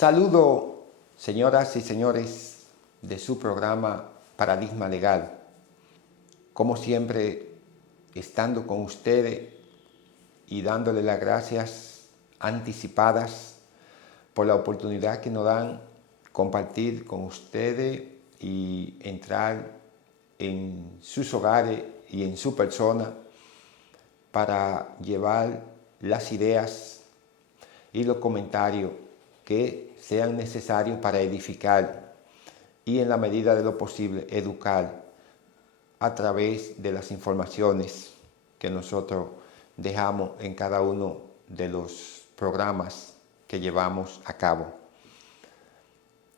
Saludo, señoras y señores, de su programa Paradigma Legal. Como siempre, estando con ustedes y dándole las gracias anticipadas por la oportunidad que nos dan compartir con ustedes y entrar en sus hogares y en su persona para llevar las ideas y los comentarios que sean necesarios para edificar y en la medida de lo posible educar a través de las informaciones que nosotros dejamos en cada uno de los programas que llevamos a cabo.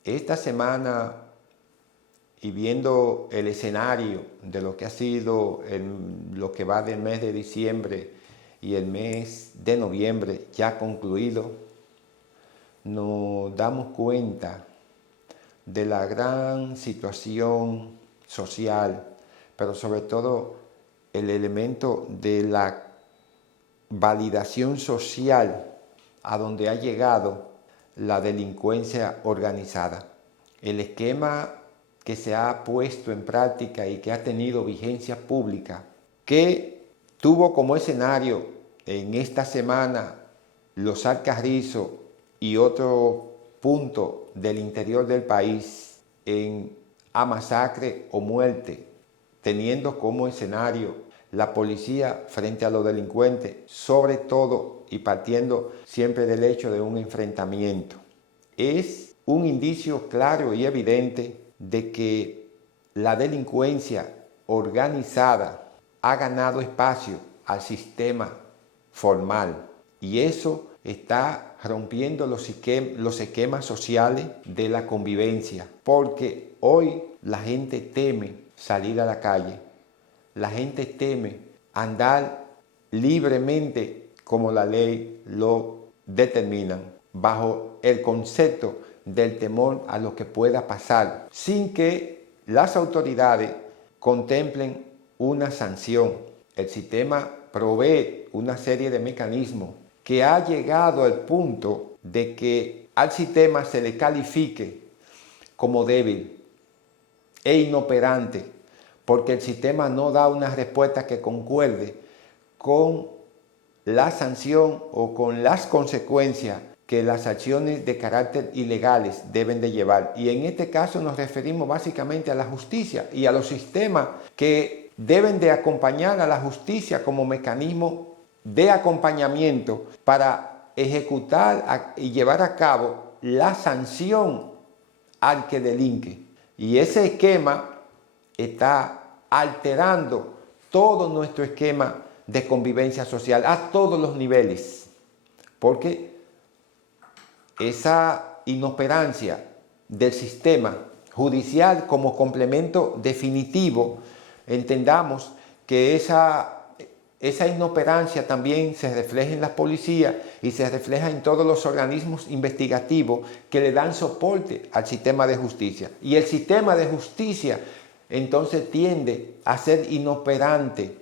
Esta semana, y viendo el escenario de lo que ha sido lo que va del mes de diciembre y el mes de noviembre ya concluido, nos damos cuenta de la gran situación social, pero sobre todo el elemento de la validación social a donde ha llegado la delincuencia organizada. El esquema que se ha puesto en práctica y que ha tenido vigencia pública, que tuvo como escenario en esta semana los Alcarrizos y otro punto del interior del país a masacre o muerte, teniendo como escenario la policía frente a los delincuentes, sobre todo y partiendo siempre del hecho de un enfrentamiento. Es un indicio claro y evidente de que la delincuencia organizada ha ganado espacio al sistema formal y eso está rompiendo los esquemas sociales de la convivencia, porque hoy la gente teme salir a la calle, la gente teme andar libremente como la ley lo determina, bajo el concepto del temor a lo que pueda pasar, sin que las autoridades contemplen una sanción. El sistema provee una serie de mecanismos que ha llegado al punto de que al sistema se le califique como débil e inoperante, porque el sistema no da una respuesta que concuerde con la sanción o con las consecuencias que las acciones de carácter ilegales deben de llevar. Y en este caso nos referimos básicamente a la justicia y a los sistemas que deben de acompañar a la justicia como mecanismo de acompañamiento para ejecutar y llevar a cabo la sanción al que delinque. Y ese esquema está alterando todo nuestro esquema de convivencia social a todos los niveles, porque esa inoperancia del sistema judicial como complemento definitivo, entendamos que esa inoperancia también se refleja en la policía y se refleja en todos los organismos investigativos que le dan soporte al sistema de justicia. Y el sistema de justicia entonces tiende a ser inoperante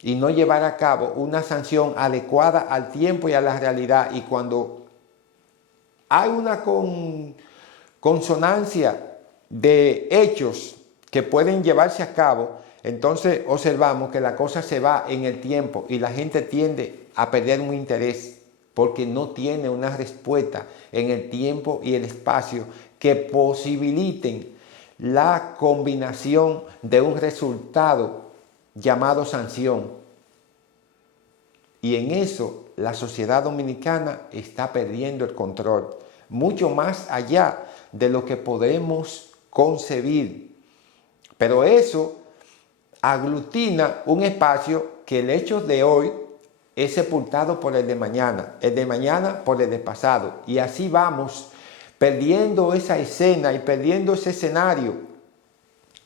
y no llevar a cabo una sanción adecuada al tiempo y a la realidad. Y cuando hay una consonancia de hechos que pueden llevarse a cabo, entonces observamos que la cosa se va en el tiempo y la gente tiende a perder un interés porque no tiene una respuesta en el tiempo y el espacio que posibiliten la combinación de un resultado llamado sanción. Y en eso la sociedad dominicana está perdiendo el control, mucho más allá de lo que podemos concebir. Pero eso aglutina un espacio que el hecho de hoy es sepultado por el de mañana por el de pasado. Y así vamos perdiendo esa escena y perdiendo ese escenario.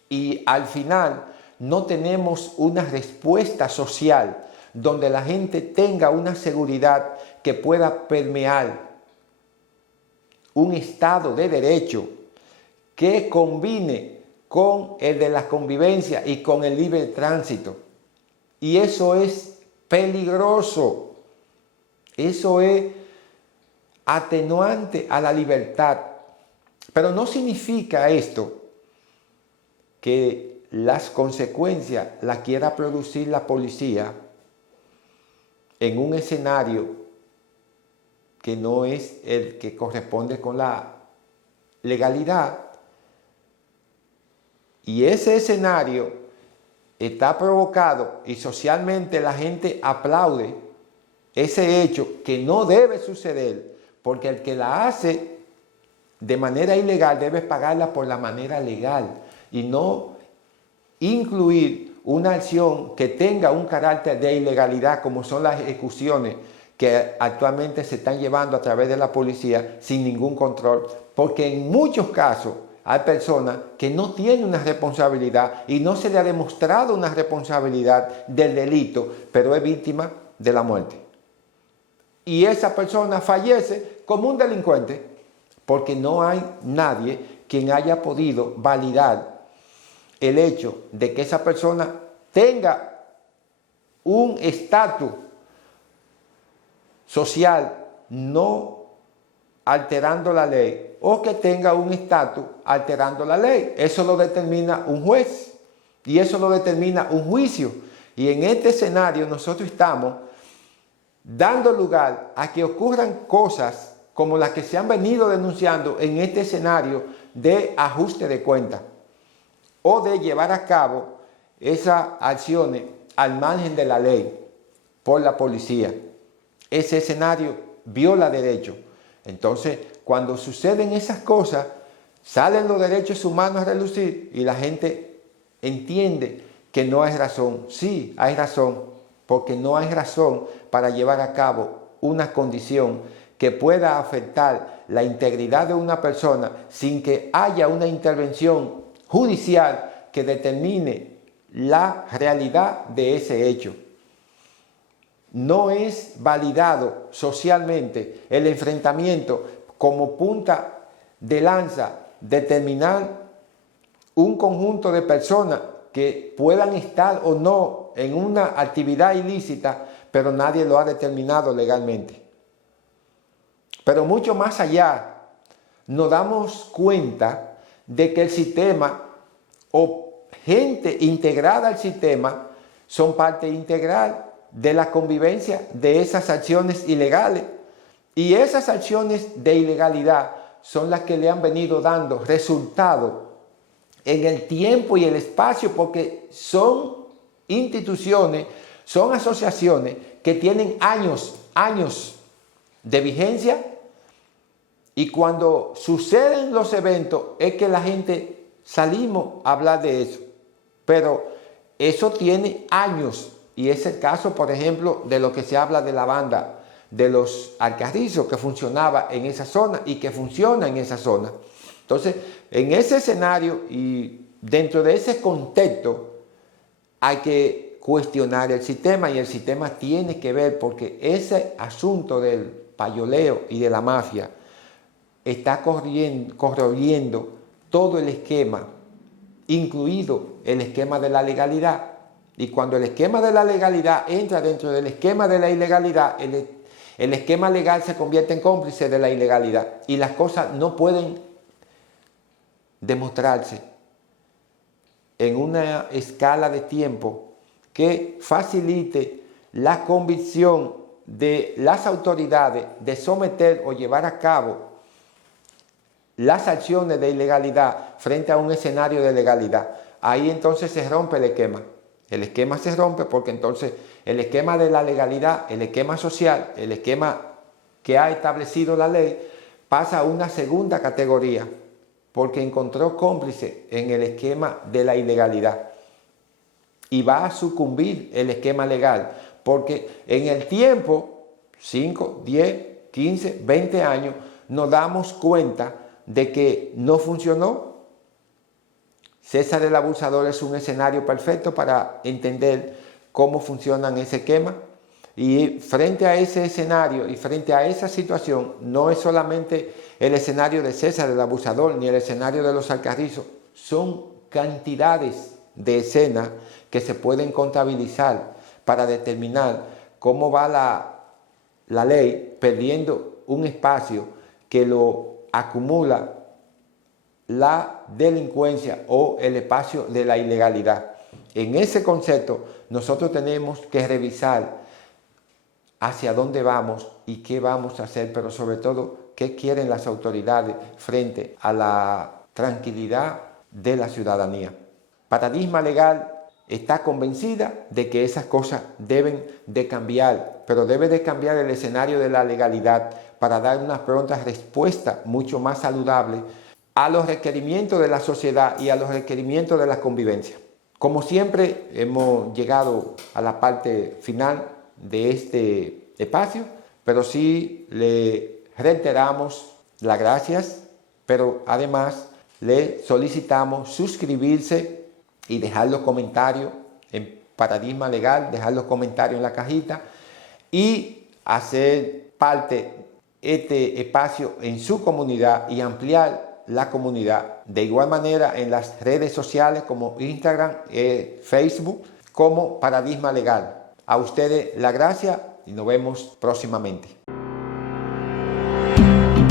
Y al final no tenemos una respuesta social donde la gente tenga una seguridad que pueda permear un Estado de Derecho que combine con el de la convivencia y con el libre tránsito. Y eso es peligroso. Eso es atenuante a la libertad. Pero no significa esto que las consecuencias las quiera producir la policía en un escenario que no es el que corresponde con la legalidad. Y ese escenario está provocado y socialmente la gente aplaude ese hecho que no debe suceder, porque el que la hace de manera ilegal debe pagarla por la manera legal y no incluir una acción que tenga un carácter de ilegalidad, como son las ejecuciones que actualmente se están llevando a través de la policía sin ningún control, porque en muchos casos hay personas que no tienen una responsabilidad y no se le ha demostrado una responsabilidad del delito, pero es víctima de la muerte. Y esa persona fallece como un delincuente porque no hay nadie quien haya podido validar el hecho de que esa persona tenga un estatus social no alterando la ley o que tenga un estatus alterando la ley. Eso lo determina un juez y eso lo determina un juicio. Y en este escenario nosotros estamos dando lugar a que ocurran cosas como las que se han venido denunciando en este escenario de ajuste de cuentas o de llevar a cabo esas acciones al margen de la ley por la policía. Ese escenario viola derechos. Entonces, cuando suceden esas cosas, salen los derechos humanos a relucir y la gente entiende que no hay razón. Sí, hay razón, porque no hay razón para llevar a cabo una condición que pueda afectar la integridad de una persona sin que haya una intervención judicial que determine la realidad de ese hecho. No es validado socialmente el enfrentamiento como punta de lanza, determinar un conjunto de personas que puedan estar o no en una actividad ilícita, pero nadie lo ha determinado legalmente. Pero mucho más allá, nos damos cuenta de que el sistema o gente integrada al sistema son parte integral de la convivencia de esas acciones ilegales. Y esas acciones de ilegalidad son las que le han venido dando resultado en el tiempo y el espacio, porque son instituciones, son asociaciones que tienen años de vigencia, y cuando suceden los eventos es que la gente salimos a hablar de eso. Pero eso tiene años, y es el caso, por ejemplo, de lo que se habla de la banda de los Alcarrizos, que funcionaba en esa zona y que funciona en esa zona. Entonces, en ese escenario y dentro de ese contexto hay que cuestionar el sistema, y el sistema tiene que ver, porque ese asunto del payoleo y de la mafia está corroyendo todo el esquema, incluido el esquema de la legalidad. Y cuando el esquema de la legalidad entra dentro del esquema de la ilegalidad, el esquema legal se convierte en cómplice de la ilegalidad, y las cosas no pueden demostrarse en una escala de tiempo que facilite la convicción de las autoridades de someter o llevar a cabo las acciones de ilegalidad frente a un escenario de legalidad. Ahí entonces se rompe el esquema. El esquema se rompe porque entonces el esquema de la legalidad, el esquema social, el esquema que ha establecido la ley, pasa a una segunda categoría porque encontró cómplice en el esquema de la ilegalidad. Y va a sucumbir el esquema legal, porque en el tiempo, 5, 10, 15, 20 años, nos damos cuenta de que no funcionó. César el Abusador es un escenario perfecto para entender cómo funcionan ese esquema. Y frente a ese escenario y frente a esa situación, no es solamente el escenario de César el Abusador ni el escenario de los Alcarrizos, son cantidades de escenas que se pueden contabilizar para determinar cómo va la ley perdiendo un espacio que lo acumula la delincuencia o el espacio de la ilegalidad. En ese concepto nosotros tenemos que revisar hacia dónde vamos y qué vamos a hacer, pero sobre todo qué quieren las autoridades frente a la tranquilidad de la ciudadanía. Paradigma Legal está convencida de que esas cosas deben de cambiar, pero debe de cambiar el escenario de la legalidad para dar una pronta respuesta mucho más saludable a los requerimientos de la sociedad y a los requerimientos de la convivencia. Como siempre, hemos llegado a la parte final de este espacio, pero sí le reiteramos las gracias, pero además le solicitamos suscribirse y dejar los comentarios en Paradigma Legal, dejar los comentarios en la cajita y hacer parte este espacio en su comunidad y ampliar la comunidad. De igual manera en las redes sociales como Instagram, Facebook, como Paradigma Legal. A ustedes la gracia y nos vemos próximamente.